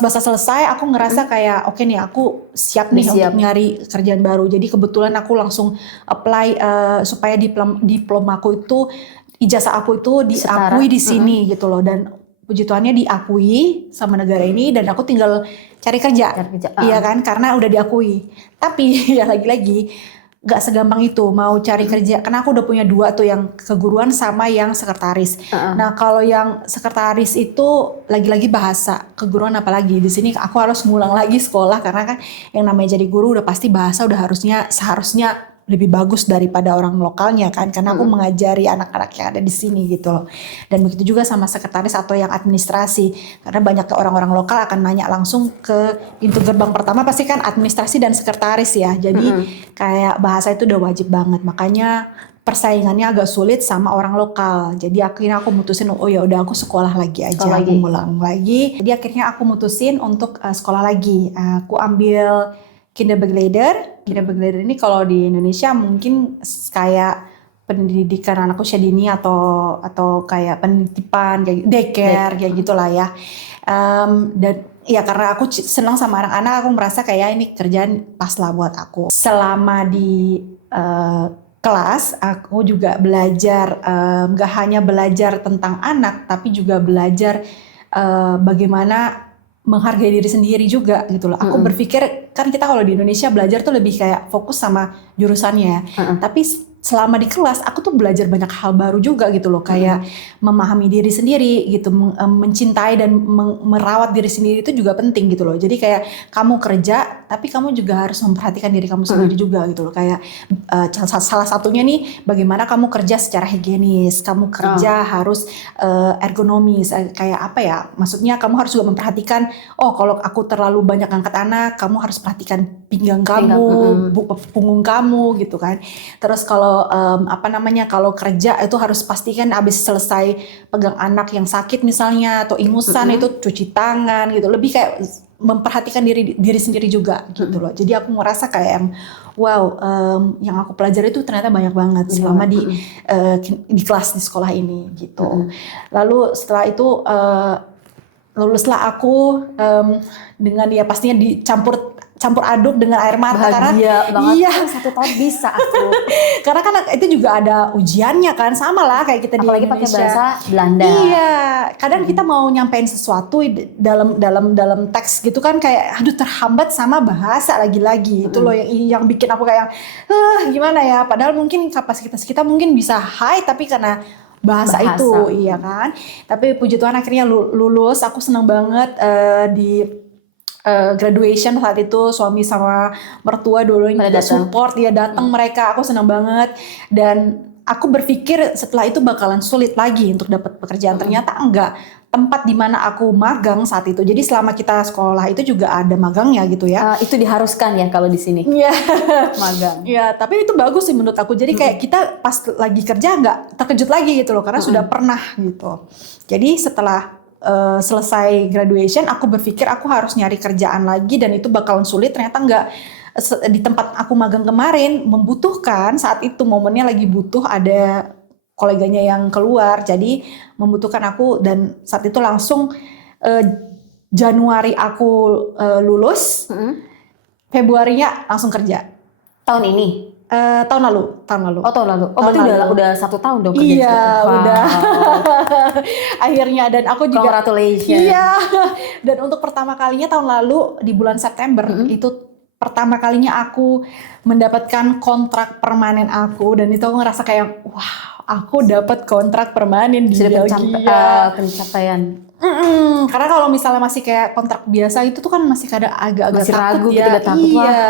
selesai aku ngerasa kayak oke nih aku siap nih untuk nyari kerjaan baru. Jadi kebetulan aku langsung apply supaya diplomaku itu ijazah aku itu diakui di sini gitu loh dan puji Tuhannya diakui sama negara ini dan aku tinggal cari kerja. Iya kan karena udah diakui. Tapi ya lagi-lagi gak segampang itu mau cari kerja karena aku udah punya 2 tuh yang keguruan sama yang sekretaris. Nah kalau yang sekretaris itu lagi-lagi bahasa keguruan apalagi di sini aku harus ngulang lagi sekolah karena kan yang namanya jadi guru udah pasti bahasa udah seharusnya lebih bagus daripada orang lokalnya kan karena aku mengajari anak-anak yang ada di sini gitu loh. Dan begitu juga sama sekretaris atau yang administrasi karena banyak orang-orang lokal akan nanya langsung ke pintu gerbang pertama pasti kan administrasi dan sekretaris ya. Jadi kayak bahasa itu udah wajib banget. Makanya persaingannya agak sulit sama orang lokal. Jadi akhirnya aku mutusin oh ya udah aku sekolah lagi aja, aku ngulang lagi. Jadi akhirnya aku mutusin untuk sekolah lagi. Aku ambil Kinderbegeleider ini kalau di Indonesia mungkin kayak pendidikan anak usia dini atau kayak penitipan kayak daycare kayak gitulah ya. Dan ya karena aku senang sama anak-anak aku merasa kayak ini kerjaan pas lah buat aku. Selama di kelas aku juga belajar gak hanya belajar tentang anak tapi juga belajar bagaimana menghargai diri sendiri juga gitu loh. Aku berpikir kan kita kalau di Indonesia belajar tuh lebih kayak fokus sama jurusannya. Tapi selama di kelas aku tuh belajar banyak hal baru juga gitu loh. Kayak memahami diri sendiri gitu, mencintai dan merawat diri sendiri itu juga penting gitu loh. Jadi kayak kamu kerja tapi kamu juga harus memperhatikan diri kamu sendiri juga gitu loh. Kayak salah satunya nih bagaimana kamu kerja secara higienis, kamu kerja harus ergonomis, kayak apa ya? Maksudnya kamu harus juga memperhatikan kalau aku terlalu banyak angkat anak, kamu harus perhatikan pinggang kamu, punggung kamu gitu kan. Terus kalau kalau kerja itu harus pastikan abis selesai pegang anak yang sakit misalnya atau ingusan itu cuci tangan gitu. Lebih kayak memperhatikan diri sendiri juga gitu loh. Jadi aku ngerasa kayak yang yang aku pelajari itu ternyata banyak banget selama di kelas di sekolah ini gitu. Lalu setelah itu luluslah aku dengan ya pastinya dicampur campur aduk dengan air mata karena banget. iya 1 tahun bisa aku. karena kan itu juga ada ujiannya kan, sama lah kayak kita Apalagi di pakai Indonesia. bahasa Belanda. Iya, kadang kita mau nyampein sesuatu dalam teks gitu kan kayak aduh terhambat sama bahasa lagi-lagi. Itu loh yang bikin aku kayak gimana ya, padahal mungkin kapasitas kita mungkin bisa high tapi karena bahasa itu, iya kan. Tapi puji Tuhan akhirnya lulus. Aku senang banget di graduation saat itu, suami sama mertua dulunya juga support, dia datang mereka, aku senang banget. Dan aku berpikir setelah itu bakalan sulit lagi untuk dapat pekerjaan. Ternyata enggak. Tempat di mana aku magang saat itu, jadi selama kita sekolah itu juga ada magangnya gitu ya. Itu diharuskan ya kalau di sini. Iya. Magang. Ya, tapi itu bagus sih menurut aku. Jadi kayak kita pas lagi kerja nggak terkejut lagi gitu loh, karena sudah pernah gitu. Jadi setelah selesai graduation, aku berpikir aku harus nyari kerjaan lagi dan itu bakalan sulit. Ternyata nggak. Di tempat aku magang kemarin membutuhkan, saat itu momennya lagi butuh ada koleganya yang keluar, jadi membutuhkan aku. Dan saat itu langsung Januari aku lulus, Februarinya langsung kerja. Tahun ini? Tahun lalu. Oh, tahun lalu. Oh, berarti udah 1 tahun dong kerja. Iya, udah. Akhirnya, dan aku juga congratulations. Iya. Dan untuk pertama kalinya tahun lalu di bulan September itu pertama kalinya aku mendapatkan kontrak permanen aku, dan itu aku ngerasa kayak wow, aku dapat kontrak permanen di Belgia. Pencapaian. Karena kalau misalnya masih kayak kontrak biasa itu tuh kan masih agak masih takut ragu ya. gitu, udah takut. Iya.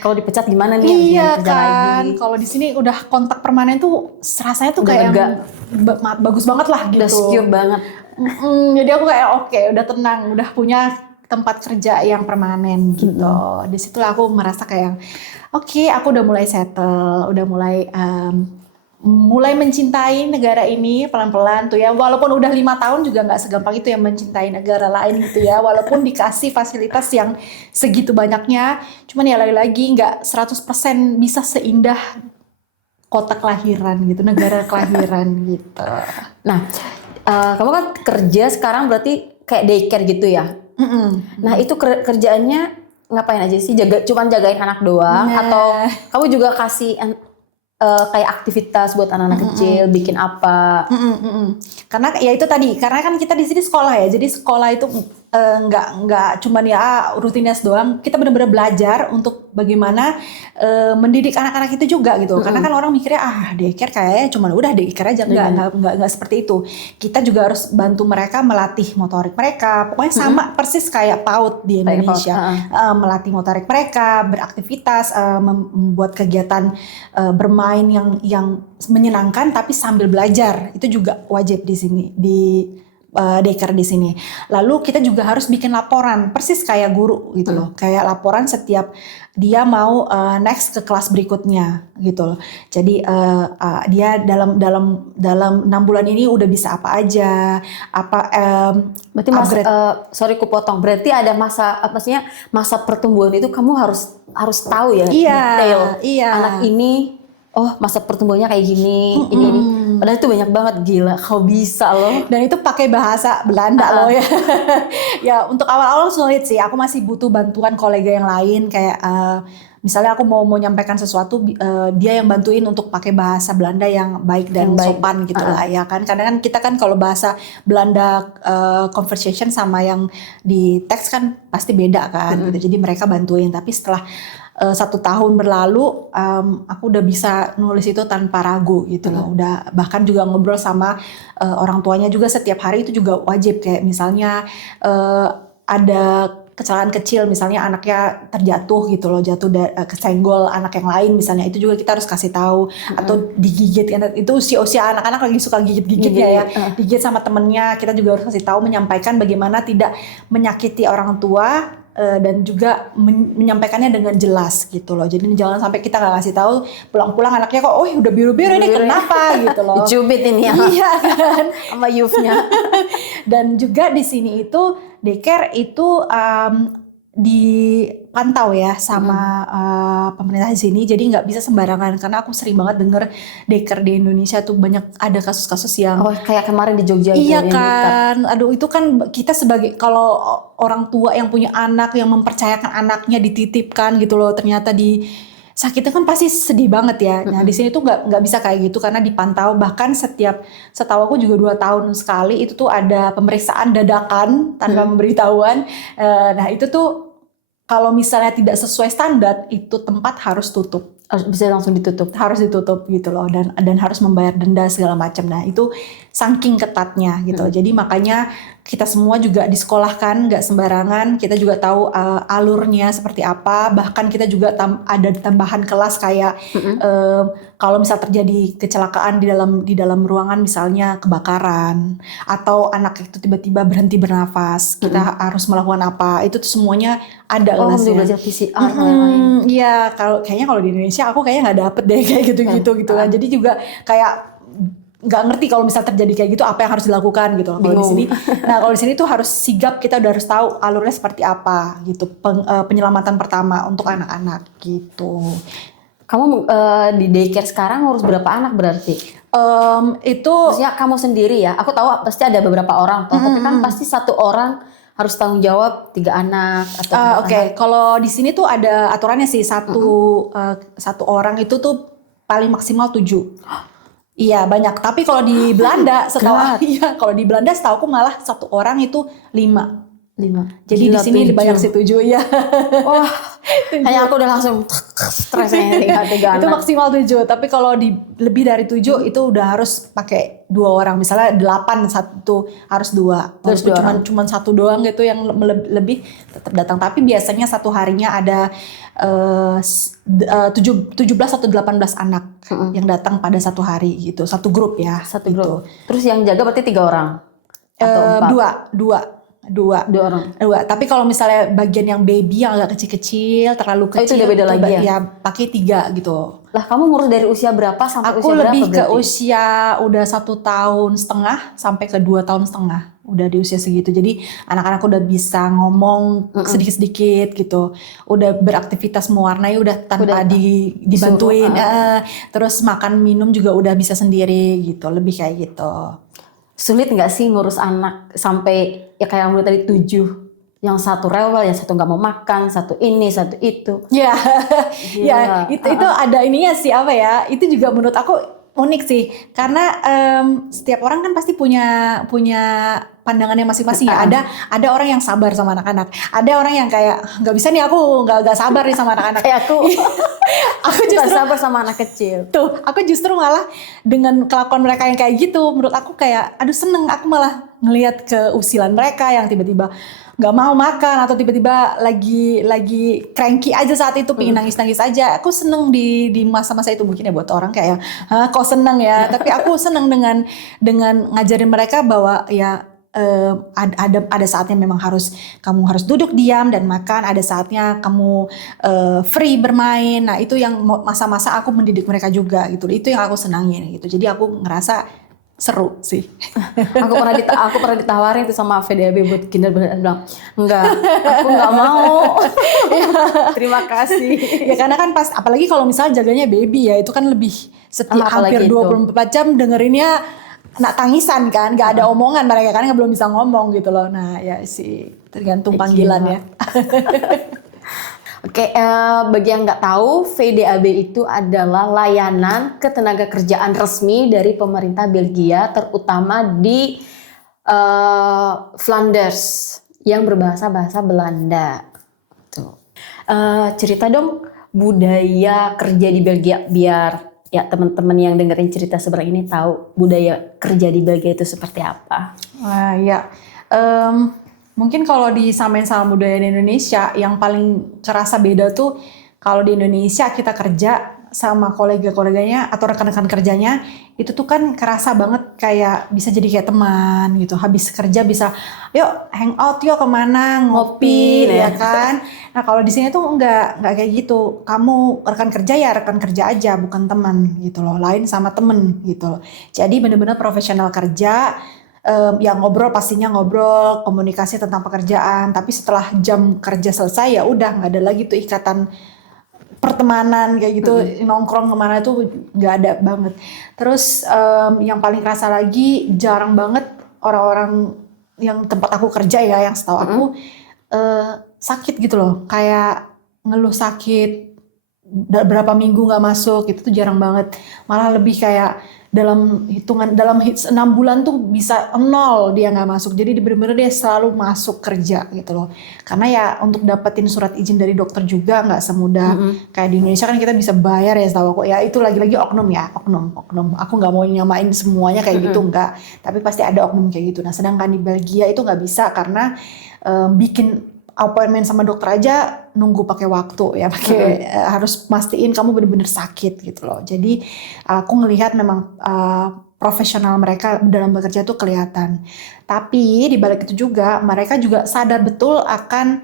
Kalau dipecat gimana nih? Iya kan. Kalau di sini udah kontrak permanen tuh rasanya tuh udah kayak bagus banget lah gitu. Udah secure banget. Jadi aku kayak oke, udah tenang, udah punya tempat kerja yang permanen gitu. Di situ aku merasa kayak oke, aku udah mulai settle, udah mulai mencintai negara ini pelan-pelan tuh ya. Walaupun udah 5 tahun juga nggak segampang itu yang mencintai negara lain gitu ya. Walaupun dikasih fasilitas yang segitu banyaknya, cuman ya lagi-lagi nggak 100% bisa seindah kota kelahiran gitu, negara kelahiran gitu. Nah, kamu kan kerja sekarang berarti kayak daycare gitu ya? Nah, itu kerjaannya ngapain aja sih? Cuman jagain anak doang? Atau kamu juga kasih kayak aktivitas buat anak-anak kecil, bikin apa? Karena ya itu tadi, karena kan kita di sini sekolah ya, jadi sekolah itu nggak cuman ya rutinitas doang, kita benar-benar belajar untuk bagaimana mendidik anak-anak itu juga gitu. Karena kan orang mikirnya daycare kayaknya cuman udah daycare aja, nggak seperti itu. Kita juga harus bantu mereka melatih motorik mereka, pokoknya sama persis kayak PAUD di Indonesia. Melatih motorik mereka, beraktivitas, membuat kegiatan bermain yang menyenangkan tapi sambil belajar, itu juga wajib di sini di daycare di sini. Lalu kita juga harus bikin laporan persis kayak guru gitu loh, kayak laporan setiap dia mau next ke kelas berikutnya gitu loh. Jadi dia dalam 6 bulan ini udah bisa apa aja, berarti sorry ku potong, berarti ada maksudnya masa pertumbuhan itu kamu harus tahu ya detail. Anak ini masa pertumbuhannya kayak gini, ini. Padahal itu banyak banget, gila, kau bisa loh. Dan itu pakai bahasa Belanda loh ya. Ya untuk awal-awal sulit sih, aku masih butuh bantuan kolega yang lain kayak misalnya aku mau nyampaikan sesuatu, dia yang bantuin untuk pakai bahasa Belanda yang baik dan sopan gitu lah ya kan. Kadang kan kita kan kalau bahasa Belanda conversation sama yang di teks kan pasti beda kan gitu. Jadi mereka bantuin, tapi setelah 1 tahun berlalu, aku udah bisa nulis itu tanpa ragu gitu loh. Udah bahkan juga ngobrol sama orang tuanya juga setiap hari, itu juga wajib. Kayak misalnya ada kesalahan kecil, misalnya anaknya terjatuh gitu loh, kesenggol anak yang lain misalnya, itu juga kita harus kasih tahu. Atau digigit, itu usia anak-anak lagi suka gigit-gigit ya, digigit sama temennya, kita juga harus kasih tahu, menyampaikan bagaimana tidak menyakiti orang tua. Dan juga menyampaikannya dengan jelas gitu loh. Jadi jangan sampai kita nggak kasih tahu, pulang-pulang anaknya kok udah biru-biru ini kenapa gitu loh. Dicubit ini ya. Iya kan, sama youth-nya. Dan juga di sini itu daycare itu dipantau ya sama pemerintah di sini, jadi nggak bisa sembarangan karena aku sering banget denger daycare di Indonesia tuh banyak ada kasus-kasus yang Oh, kayak kemarin di Jogja itu iya yang diikat. kan, aduh itu kan kita sebagai kalau orang tua yang punya anak yang mempercayakan anaknya dititipkan gitu loh, ternyata sakitnya kan pasti sedih banget ya. Nah di sini tuh nggak bisa kayak gitu karena dipantau, bahkan setahu aku juga 2 tahun sekali itu tuh ada pemeriksaan dadakan tanpa pemberitahuan. Nah itu tuh kalau misalnya tidak sesuai standar itu tempat harus tutup. Bisa langsung ditutup. Harus ditutup gitu loh, dan harus membayar denda segala macam. Nah itu saking ketatnya gitu. Jadi makanya kita semua juga disekolahkan nggak sembarangan. Kita juga tahu alurnya seperti apa. Bahkan kita juga ada tambahan kelas kayak kalau misal terjadi kecelakaan di dalam ruangan, misalnya kebakaran atau anak itu tiba-tiba berhenti bernafas, kita harus melakukan apa? Itu tuh semuanya ada Oh, kelasnya. belajar PCR dan lain-lain. Iya, kayaknya kalau di Indonesia aku kayaknya nggak dapet deh kayak gitu-gitu gitu kan. Jadi juga kayak nggak ngerti kalau misal terjadi kayak gitu apa yang harus dilakukan gitu. Kalau di sini, nah kalau di sini tuh harus sigap, kita udah harus tahu alurnya seperti apa gitu. Penyelamatan pertama untuk anak-anak gitu. Kamu di daycare sekarang ngurus berapa anak berarti? Itu Maksudnya kamu sendiri ya? Aku tahu pasti ada beberapa orang tuh, tapi kan pasti satu orang harus tanggung jawab 3 anak atau 4 oke. anak. Kalau di sini tuh ada aturannya sih, satu orang itu tuh paling maksimal 7. Iya banyak. Tapi kalau di Belanda kalau di Belanda setahu aku malah satu orang itu 5. 5. Jadi di sini banyak sih 7 ya. Wah, kayak aku udah langsung stresnya 3 Itu anak. maksimal 7. Tapi kalau lebih dari 7 itu udah harus pakai 2 orang. Misalnya 8 satu harus 2. Terus Walaupun 2 orang. cuma satu doang gitu yang lebih tetap datang. Tapi biasanya satu harinya ada 17 atau 18 anak yang datang pada satu hari gitu. Satu grup ya. Satu gitu. grup. Terus yang jaga berarti 3 orang atau 4? 2 orang. Tapi kalau misalnya bagian yang baby yang agak kecil-kecil, terlalu itu kecil, udah beda lagi ya? Ya pakai 3 gitu. Lah kamu ngurus dari usia berapa sampai Aku usia berapa lebih ke berarti? usia udah 1 tahun setengah sampai ke 2 tahun setengah. Udah di usia segitu. Jadi anak-anak udah bisa ngomong sedikit-sedikit gitu. Udah beraktivitas mewarnai udah tanpa dibantuin. Terus makan minum juga udah bisa sendiri gitu. Lebih kayak gitu. Sulit nggak sih ngurus anak sampai ya kayak kamu tadi 7, yang satu rewel, yang satu nggak mau makan, satu ini, satu itu. Ya, Gila. ya itu ada ininya sih apa ya? Itu juga menurut aku unik sih, karena setiap orang kan pasti punya pandangannya masing-masing ya. Ada orang yang sabar sama anak-anak, ada orang yang kayak nggak bisa nih, aku nggak sabar nih sama anak-anak. Kayak aku Aku nggak justru sabar sama anak kecil. tuh, aku justru malah dengan kelakuan mereka yang kayak gitu, menurut aku kayak, aduh seneng, aku malah ngelihat keusilan mereka yang tiba-tiba nggak mau makan atau tiba-tiba lagi cranky aja saat itu, pengen nangis-nangis aja. Aku seneng di masa-masa itu. Mungkin ya buat orang kayak, hah kok seneng ya? Tapi aku seneng dengan ngajarin mereka bahwa ya ada saatnya memang kamu harus duduk diam dan makan, ada saatnya kamu free bermain. Nah itu yang masa-masa aku mendidik mereka juga gitu. Itu yang aku senangin gitu. Jadi aku ngerasa seru sih. Aku pernah ditawarin itu sama VDAB buat kinder, bilang enggak, aku nggak mau. Terima kasih. Ya karena kan apalagi kalau misalnya jaganya baby ya, itu kan lebih hampir 24 jam dengerinnya anak tangisan kan, nggak ada omongan mereka kan, belum bisa ngomong gitu loh. Nah ya sih tergantung panggilannya. Oke, bagi yang nggak tahu, VDAB itu adalah layanan ketenagakerjaan resmi dari pemerintah Belgia, terutama di Flanders yang berbahasa Belanda. Tuh. Cerita dong budaya kerja di Belgia biar ya teman-teman yang dengerin cerita sebenarnya ini tahu budaya kerja di Belgia itu seperti apa. Wah ya. Mungkin kalau disamain sama budaya di Indonesia, yang paling kerasa beda tuh kalau di Indonesia kita kerja sama kolega-koleganya atau rekan-rekan kerjanya, itu tuh kan kerasa banget kayak bisa jadi kayak teman gitu. Habis kerja bisa, yuk hangout yuk kemana, ngopi ya kan. Nah kalau di sini tuh nggak kayak gitu. Kamu rekan kerja ya rekan kerja aja, bukan teman gitu loh. Lain sama temen gitu loh. Jadi bener-bener profesional kerja. Ya ngobrol, pastinya ngobrol, komunikasi tentang pekerjaan. Tapi setelah jam kerja selesai ya udah nggak ada lagi tuh ikatan pertemanan kayak gitu, nongkrong kemana tuh nggak ada banget. Terus yang paling kerasa lagi, jarang banget orang-orang yang tempat aku kerja ya, yang setahu aku sakit gitu loh, kayak ngeluh sakit berapa minggu nggak masuk, itu tuh jarang banget. Malah lebih kayak dalam 6 bulan tuh bisa 0 dia nggak masuk. Jadi bener-bener dia selalu masuk kerja gitu loh. Karena ya untuk dapetin surat izin dari dokter juga nggak semudah kayak di Indonesia kan kita bisa bayar ya, setahu aku. Ya itu lagi-lagi oknum ya, oknum. Aku nggak mau nyamain semuanya kayak gitu, nggak. Tapi pasti ada oknum kayak gitu. Nah sedangkan di Belgia itu nggak bisa karena bikin appointment sama dokter aja nunggu pakai waktu ya, harus mastiin kamu bener-bener sakit gitu loh. Jadi aku ngelihat memang profesional mereka dalam bekerja tuh kelihatan. Tapi di balik itu juga mereka juga sadar betul akan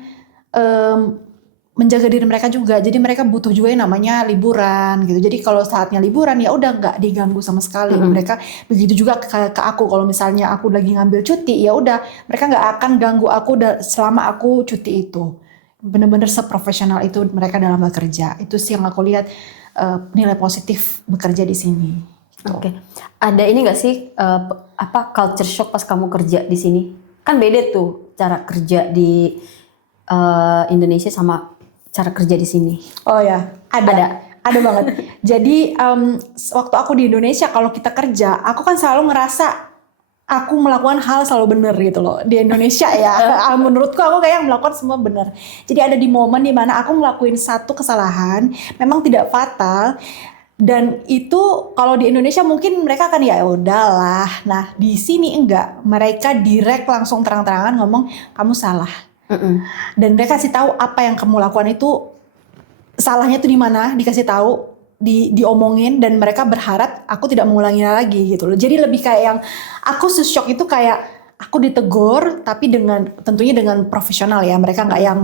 menjaga diri mereka juga. Jadi mereka butuh juga yang namanya liburan gitu. Jadi kalau saatnya liburan ya udah nggak diganggu sama sekali. Mereka begitu juga ke aku, kalau misalnya aku lagi ngambil cuti ya udah mereka nggak akan ganggu aku selama aku cuti itu. Bener-bener seprofesional itu mereka dalam bekerja. Itu sih yang aku lihat nilai positif bekerja di sini. Gitu. Oke. Ada ini nggak sih culture shock pas kamu kerja di sini? Kan beda tuh cara kerja di Indonesia sama cara kerja di sini. Oh ya, ada banget. Jadi waktu aku di Indonesia kalau kita kerja, aku kan selalu ngerasa aku melakukan hal selalu benar gitu loh. Di Indonesia ya, menurutku aku kayak melakukan semua benar. Jadi ada di momen dimana aku ngelakuin satu kesalahan, memang tidak fatal. Dan itu kalau di Indonesia mungkin mereka akan ya udahlah. Nah di sini enggak, mereka direct langsung terang-terangan ngomong kamu salah. Dan mereka kasih tahu apa yang kamu lakukan itu salahnya tuh di mana, dikasih tahu, diomongin, dan mereka berharap aku tidak mengulanginya lagi gitu loh. Jadi lebih kayak yang aku shock itu kayak aku ditegur tapi tentunya dengan profesional ya. Mereka nggak yang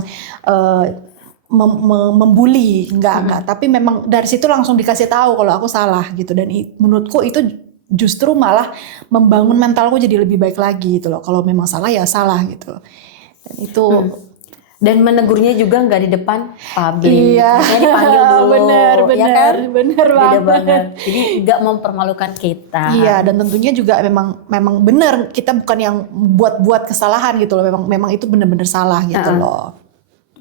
membuli, enggak. Tapi memang dari situ langsung dikasih tahu kalau aku salah gitu. Dan menurutku itu justru malah membangun mentalku jadi lebih baik lagi gitu loh. Kalau memang salah ya salah gitu. Dan itu dan menegurnya juga nggak di depan publik, iya, dipanggil dulu, bener ya kan? Bener Beda banget. banget. Jadi nggak mempermalukan kita. Iya, dan tentunya juga memang benar, kita bukan yang buat kesalahan gitu loh. Memang itu benar-benar salah gitu loh.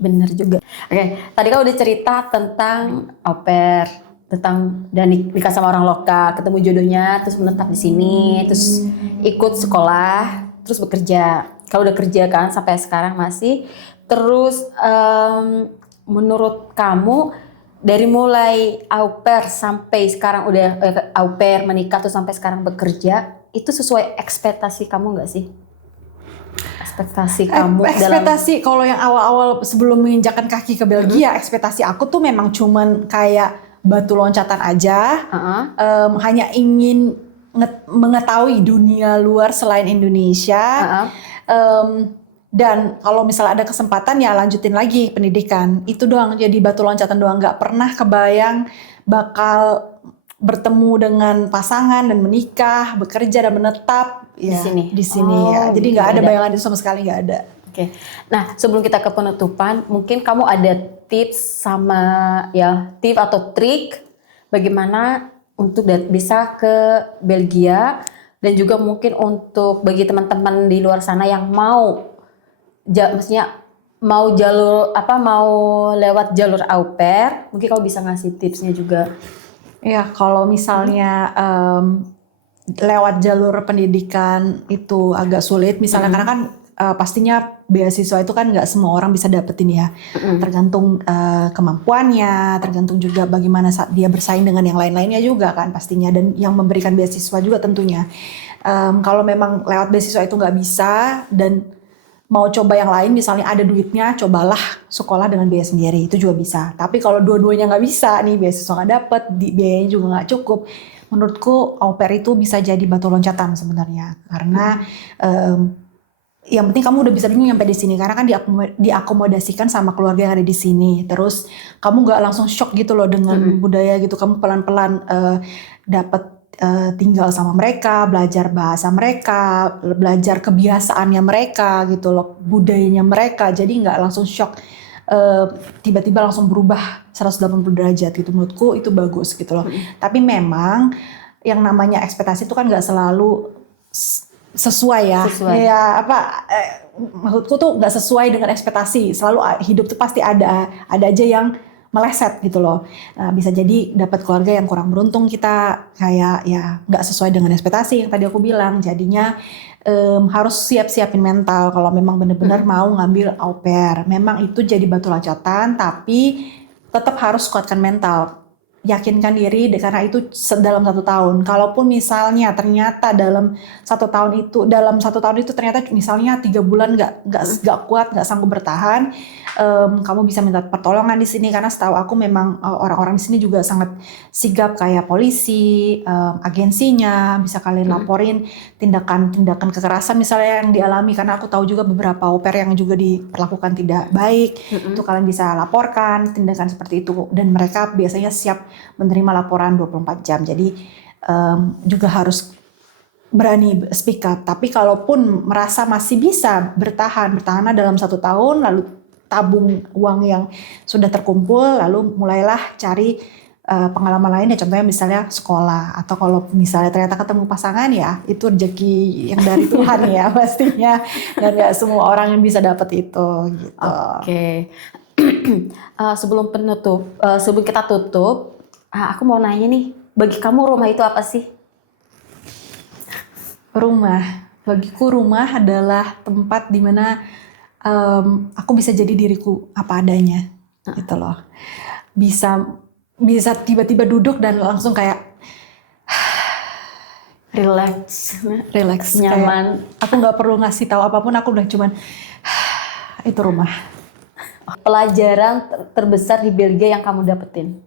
Bener juga. Oke, tadi kan udah cerita tentang au pair, tentang dan nikah sama orang lokal, ketemu jodohnya, terus menetap di sini, terus ikut sekolah, terus bekerja. Kalau udah kerja kan sampai sekarang masih. Terus menurut kamu dari mulai au pair sampai sekarang udah au pair menikah tuh sampai sekarang bekerja, itu sesuai ekspektasi kamu nggak sih? Ekspektasi kamu ekspektasi kalau yang awal-awal sebelum menginjakan kaki ke Belgia, ekspektasi aku tuh memang cuman kayak batu loncatan aja. Hanya ingin mengetahui dunia luar selain Indonesia. Dan kalau misalnya ada kesempatan ya lanjutin lagi pendidikan. Itu doang, jadi batu loncatan doang. Gak pernah kebayang bakal bertemu dengan pasangan dan menikah, bekerja dan menetap di sini ya. Jadi nggak ada bayangan itu sama sekali, nggak ada. Oke. Nah sebelum kita ke penutupan, mungkin kamu ada tips tips atau trik bagaimana untuk bisa ke Belgia, dan juga mungkin untuk bagi teman-teman di luar sana yang mau mau lewat jalur au pair, mungkin kamu bisa ngasih tipsnya juga. Ya, kalau misalnya lewat jalur pendidikan itu agak sulit, misalnya karena kan pastinya beasiswa itu kan nggak semua orang bisa dapetin ya, tergantung kemampuannya, tergantung juga bagaimana saat dia bersaing dengan yang lain-lainnya juga kan pastinya, dan yang memberikan beasiswa juga tentunya. Kalau memang lewat beasiswa itu nggak bisa dan mau coba yang lain, misalnya ada duitnya, cobalah sekolah dengan biaya sendiri, itu juga bisa. Tapi kalau dua-duanya nggak bisa nih, beasiswa nggak dapet, biayanya juga nggak cukup, menurutku au pair itu bisa jadi batu loncatan sebenarnya. Karena yang penting kamu udah bisa dulu nyampe di sini, karena kan diakomodasikan sama keluarga yang ada di sini. Terus kamu nggak langsung shock gitu loh dengan budaya gitu, kamu pelan-pelan dapet tinggal sama mereka, belajar bahasa mereka, belajar kebiasaannya mereka gitu loh, budayanya mereka. Jadi nggak langsung shock, tiba-tiba langsung berubah 180 derajat gitu. Menurutku itu bagus gitu loh. Tapi memang yang namanya ekspektasi itu kan nggak selalu sesuai ya. Sesuai. Ya maksudku tuh nggak sesuai dengan ekspektasi. Selalu hidup tuh pasti ada aja yang meleset gitu loh. Nah, bisa jadi dapat keluarga yang kurang beruntung, kita kayak ya nggak sesuai dengan ekspektasi yang tadi aku bilang. Jadinya harus siapin mental kalau memang benar-benar mau ngambil au pair. Memang itu jadi batu loncatan, tapi tetap harus kuatkan mental. Yakinkan diri karena itu dalam 1 tahun. Kalaupun misalnya ternyata dalam 1 tahun itu ternyata misalnya 3 bulan nggak kuat, nggak sanggup bertahan, kamu bisa minta pertolongan di sini karena setahu aku memang orang-orang di sini juga sangat sigap kayak polisi, agensinya bisa kalian laporin tindakan kekerasan misalnya yang dialami, karena aku tahu juga beberapa au pair yang juga diperlakukan tidak baik. Itu kalian bisa laporkan tindakan seperti itu dan mereka biasanya siap menerima laporan 24 jam. Jadi juga harus berani speak up. Tapi kalaupun merasa masih bisa bertahan dalam 1 tahun, lalu tabung uang yang sudah terkumpul, lalu mulailah cari pengalaman lain ya, contohnya misalnya sekolah, atau kalau misalnya ternyata ketemu pasangan ya itu rezeki yang dari Tuhan ya pastinya, dan gak semua orang yang bisa dapat itu gitu. Oke. Sebelum kita tutup, aku mau nanya nih, bagi kamu rumah itu apa sih? Bagiku rumah adalah tempat dimana aku bisa jadi diriku apa adanya, gitu loh. Bisa tiba-tiba duduk dan langsung kayak relax, Kayak, nyaman. aku nggak perlu ngasih tahu apapun, aku udah cuman itu rumah. Pelajaran terbesar di Belgia yang kamu dapetin?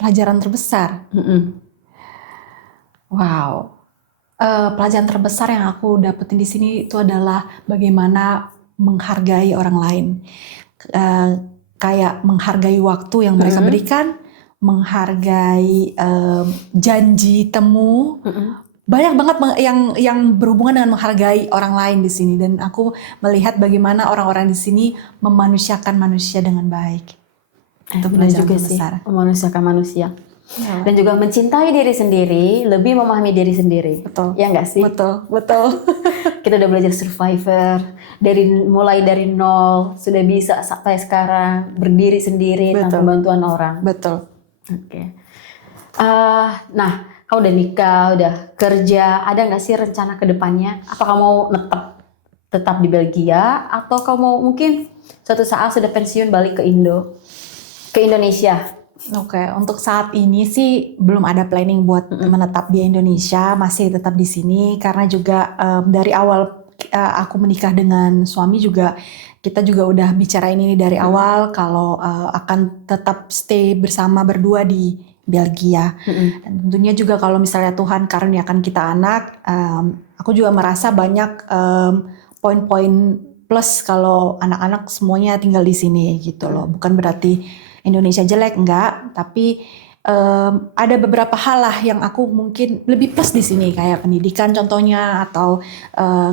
Pelajaran terbesar. Wow. Pelajaran terbesar yang aku dapetin di sini itu adalah bagaimana menghargai orang lain. Kayak menghargai waktu yang mereka berikan, menghargai janji temu. Banyak banget yang berhubungan dengan menghargai orang lain di sini, dan aku melihat bagaimana orang-orang di sini memanusiakan manusia dengan baik. Itu pelajaran juga terbesar. sih, memanusiakan manusia. Dan juga mencintai diri sendiri, lebih memahami diri sendiri. Betul. Ya nggak sih? Betul. Kita udah belajar survivor, mulai dari nol, sudah bisa sampai sekarang berdiri sendiri tanpa bantuan orang. Betul. Oke. Nah, kau udah nikah, udah kerja, ada nggak sih rencana ke depannya? Apa kamu mau tetap di Belgia, atau kamu mau mungkin suatu saat sudah pensiun balik ke Indonesia? Oke, untuk saat ini sih belum ada planning buat menetap di Indonesia, masih tetap di sini karena juga dari awal aku menikah dengan suami juga kita juga udah bicarain ini dari awal kalau akan tetap stay bersama berdua di Belgia. Dan tentunya juga kalau misalnya Tuhan karuniakan kita anak, aku juga merasa banyak poin-poin plus kalau anak-anak semuanya tinggal di sini gitu loh. Bukan berarti Indonesia jelek, enggak, tapi ada beberapa hal lah yang aku mungkin lebih plus di sini, kayak pendidikan contohnya, atau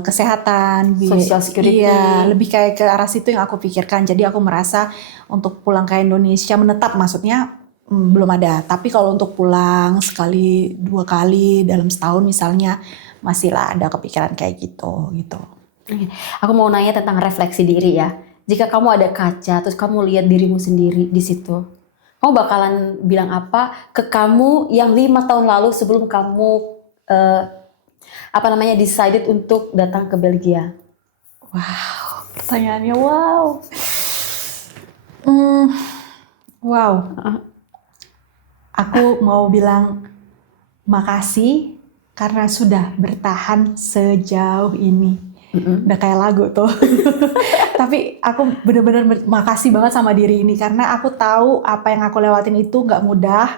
kesehatan, social security. Iya, lebih kayak ke arah situ yang aku pikirkan. Jadi aku merasa untuk pulang ke Indonesia menetap maksudnya belum ada. Tapi kalau untuk pulang sekali 2 kali dalam setahun misalnya, masih lah ada kepikiran kayak gitu. Aku mau nanya tentang refleksi diri ya. Jika kamu ada kaca, terus kamu lihat dirimu sendiri di situ, kamu bakalan bilang apa ke kamu yang 5 tahun lalu sebelum kamu decided untuk datang ke Belgia? Wow, pertanyaannya wow. Wow. Aku mau bilang makasih karena sudah bertahan sejauh ini. Udah kayak lagu tuh. Tapi aku bener-bener makasih banget sama diri ini karena aku tahu apa yang aku lewatin itu gak mudah.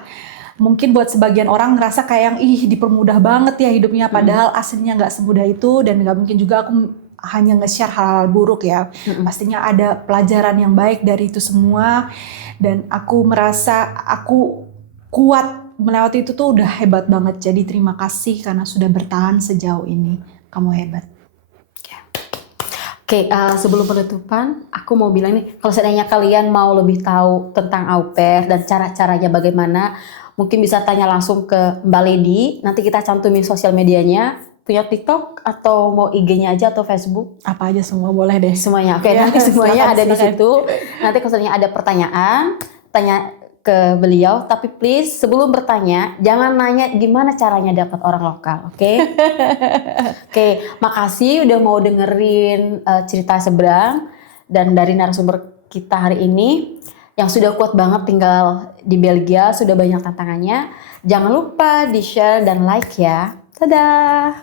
Mungkin buat sebagian orang ngerasa kayak dipermudah banget ya hidupnya, padahal aslinya gak semudah itu, dan gak mungkin juga aku hanya nge-share hal-hal buruk ya. Pastinya ada pelajaran yang baik dari itu semua, dan aku merasa aku kuat melewati itu tuh udah hebat banget. Jadi terima kasih karena sudah bertahan sejauh ini. Kamu hebat. Oke, sebelum penutupan, aku mau bilang nih, kalau seandainya kalian mau lebih tahu tentang au pair dan cara-caranya bagaimana, mungkin bisa tanya langsung ke Mbak Lady. Nanti kita cantumin sosial medianya. Punya TikTok atau mau IG-nya aja atau Facebook? Apa aja semua boleh deh. Semuanya. Oke, Ya, nanti semuanya silakan, ada di silakan. situ. Nanti kalau seandainya ada pertanyaan, tanya ke beliau. Tapi please sebelum bertanya, jangan nanya gimana caranya dapat orang lokal, oke? Oke, makasih udah mau dengerin cerita seberang dan dari narasumber kita hari ini yang sudah kuat banget tinggal di Belgia, sudah banyak tantangannya. Jangan lupa di-share dan like ya. Dadah!